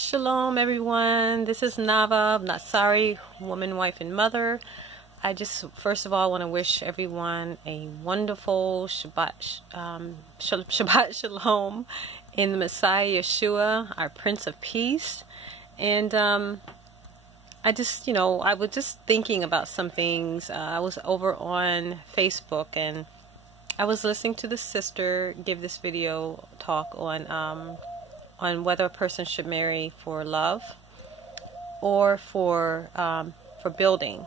Shalom everyone, this is Nava, Not Sorry, woman, wife, and mother. I just first of all want to wish everyone a wonderful Shabbat Shalom in the Messiah Yeshua, our Prince of Peace. And I just, I was just thinking about some things. I was over on Facebook and I was listening to the sister give this video talk on whether a person should marry for love or for building.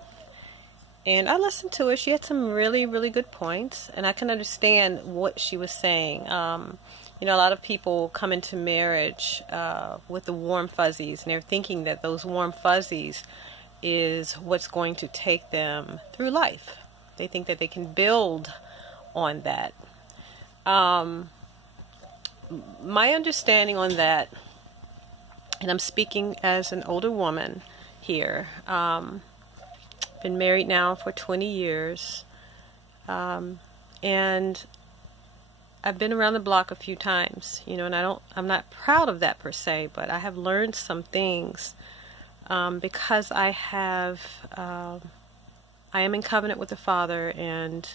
And I listened to her. She had some really, really good points, and I can understand what she was saying. A lot of people come into marriage with the warm fuzzies, and they're thinking that those warm fuzzies is what's going to take them through life. They think that they can build on that. My understanding on that, and I'm speaking as an older woman here, been married now for 20 years, and I've been around the block a few times, and I'm not proud of that per se, but I have learned some things because I am in covenant with the Father, and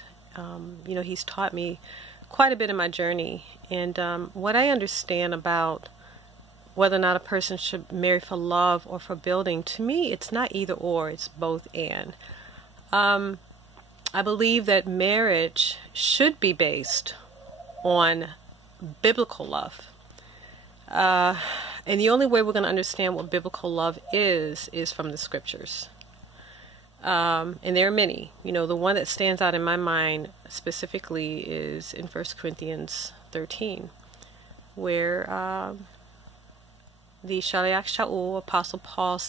He's taught me quite a bit in my journey. And what I understand about whether or not a person should marry for love or for building, to me, it's not either or, it's both and. I believe that marriage should be based on biblical love. And the only way we're going to understand what biblical love is from the scriptures. And there are many. The one that stands out in my mind specifically is in 1 Corinthians 13, where the Shaliach Shaul, Apostle Paul,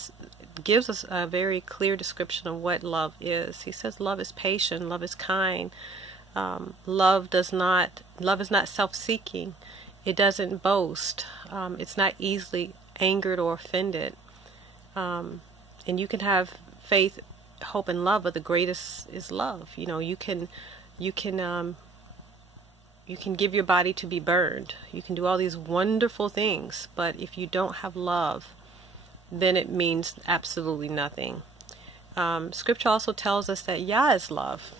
gives us a very clear description of what love is. He says love is patient, love is kind, love is not self-seeking, it doesn't boast, it's not easily angered or offended, and you can have faith, hope, and love, but the greatest is love. You can give your body to be burned. You can do all these wonderful things, but if you don't have love, then it means absolutely nothing. Scripture also tells us that Yah is love.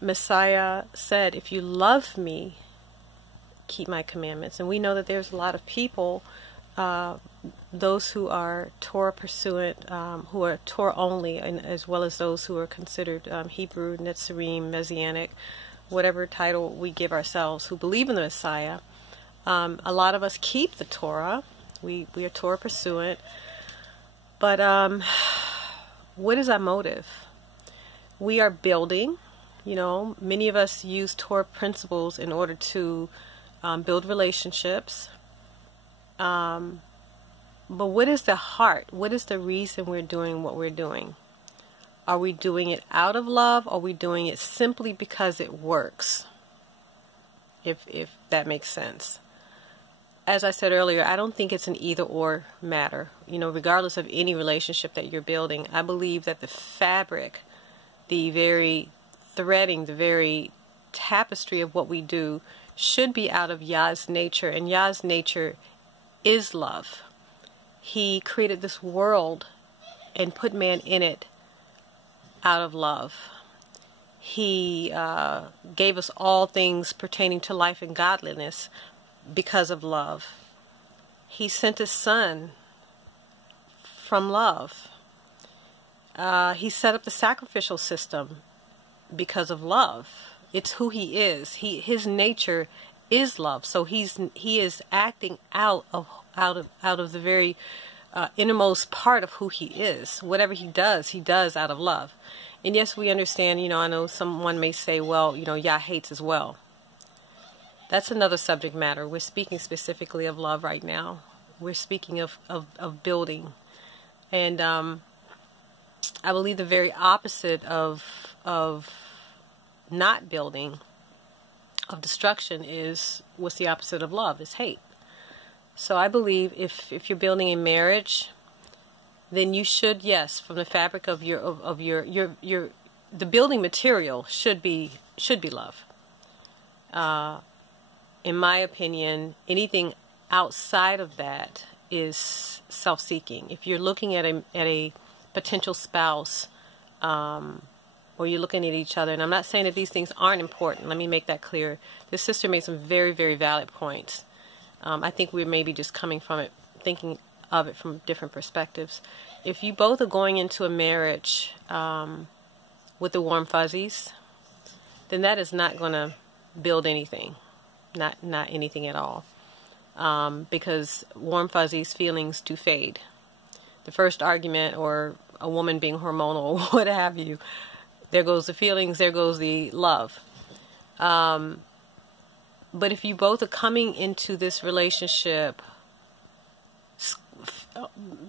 Messiah said, if you love me, keep my commandments. And we know that there's a lot of people, those who are Torah pursuant, who are Torah only, and as well as those who are considered Hebrew, Netzarim, Messianic, whatever title we give ourselves, who believe in the Messiah. A lot of us keep the Torah. We are Torah pursuant. But what is our motive? We are building. Many of us use Torah principles in order to build relationships. But what is the heart? What is the reason we're doing what we're doing? Are we doing it out of love, or are we doing it simply because it works? If that makes sense. As I said earlier, I don't think it's an either or matter. Regardless of any relationship that you're building, I believe that the fabric, the very threading, the very tapestry of what we do should be out of Yah's nature, and Yah's nature is love. He created this world and put man in it out of love. He gave us all things pertaining to life and godliness because of love. He sent his son from love. He set up the sacrificial system because of love. It's who he is. His nature is love. So he is acting out of the very innermost part of who he is. Whatever he does out of love. And yes, we understand, I know someone may say, well, Yah hates as well. That's another subject matter. We're speaking specifically of love right now. We're speaking of building. And I believe the very opposite of not building, of destruction, what's the opposite of love? Is hate. So I believe if you're building a marriage, then you should, yes, from the fabric of the building material should be love. In my opinion, anything outside of that is self-seeking. If you're looking at a potential spouse, or you're looking at each other, and I'm not saying that these things aren't important. Let me make that clear. This sister made some very, very valid points. I think we're maybe just coming from it, thinking of it from different perspectives. If you both are going into a marriage with the warm fuzzies, then that is not going to build anything, not anything at all, because warm fuzzies, feelings do fade. The first argument, or a woman being hormonal or what have you, there goes the feelings, there goes the love. But if you both are coming into this relationship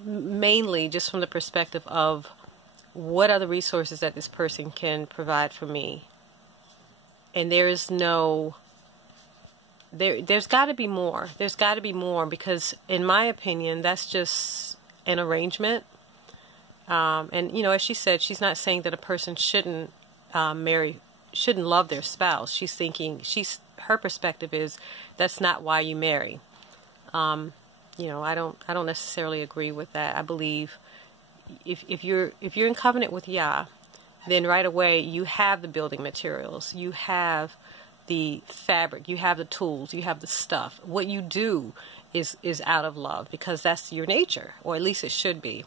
mainly just from the perspective of what are the resources that this person can provide for me, and there's got to be more. There's got to be more, because in my opinion, that's just an arrangement. And, you know, as she said, she's not saying that a person shouldn't love their spouse. She's thinking, her perspective is that's not why you marry. You know, I don't necessarily agree with that. I believe if you're in covenant with Yah, then right away you have the building materials, you have the fabric, you have the tools, you have the stuff. What you do is out of love, because that's your nature, or at least it should be.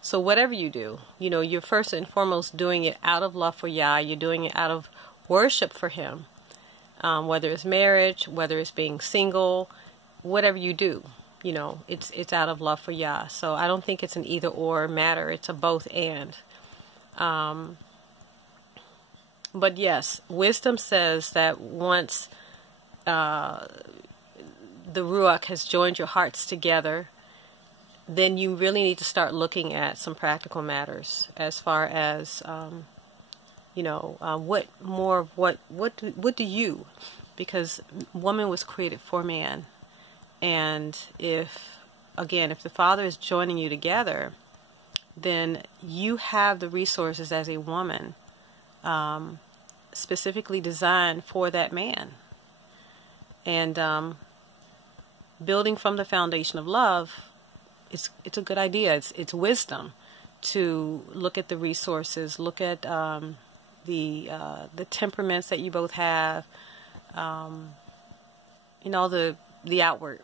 So whatever you do, you know, you're first and foremost doing it out of love for Yah. You're doing it out of worship for Him. Whether it's marriage, whether it's being single, whatever you do, you know, it's out of love for Yah. So I don't think it's an either or matter. It's a both and. But yes, wisdom says that once the Ruach has joined your hearts together, then you really need to start looking at some practical matters as far as, you know, what do you, because woman was created for man. And if the Father is joining you together, then you have the resources as a woman, specifically designed for that man. And building from the foundation of love, it's a good idea. It's wisdom to look at the resources, look at the temperaments that you both have, you know, the outward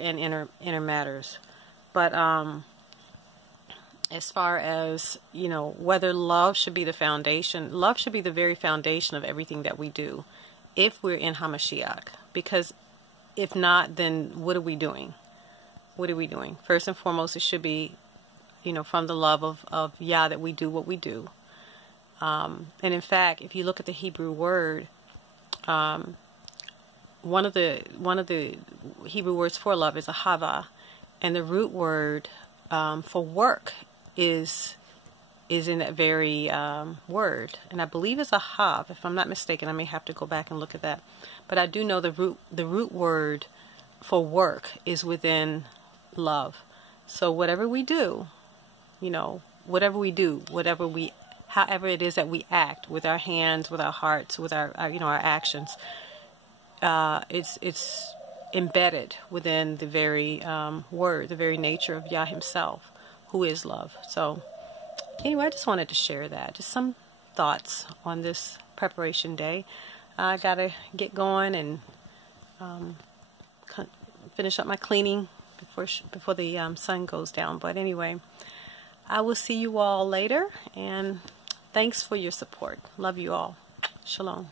and inner matters. But as far as, you know, whether love should be the foundation, love should be the very foundation of everything that we do, if we're in Hamashiach. Because if not, then what are we doing? What are we doing? First and foremost, it should be, you know, from the love of Yah that we do what we do. And in fact, if you look at the Hebrew word, one of the Hebrew words for love is ahava, and the root word for work is in that very word, and I believe it's ahav. If I'm not mistaken, I may have to go back and look at that. But I do know the root word for work is within love. So whatever we do, you know, however it is that we act with our hands, with our hearts, with our you know, our actions, it's embedded within the very word, the very nature of Yah Himself, who is love. So anyway, I just wanted to share that. Just some thoughts on this preparation day. I gotta get going and finish up my cleaning before the sun goes down. But anyway, I will see you all later, and thanks for your support. Love you all. Shalom.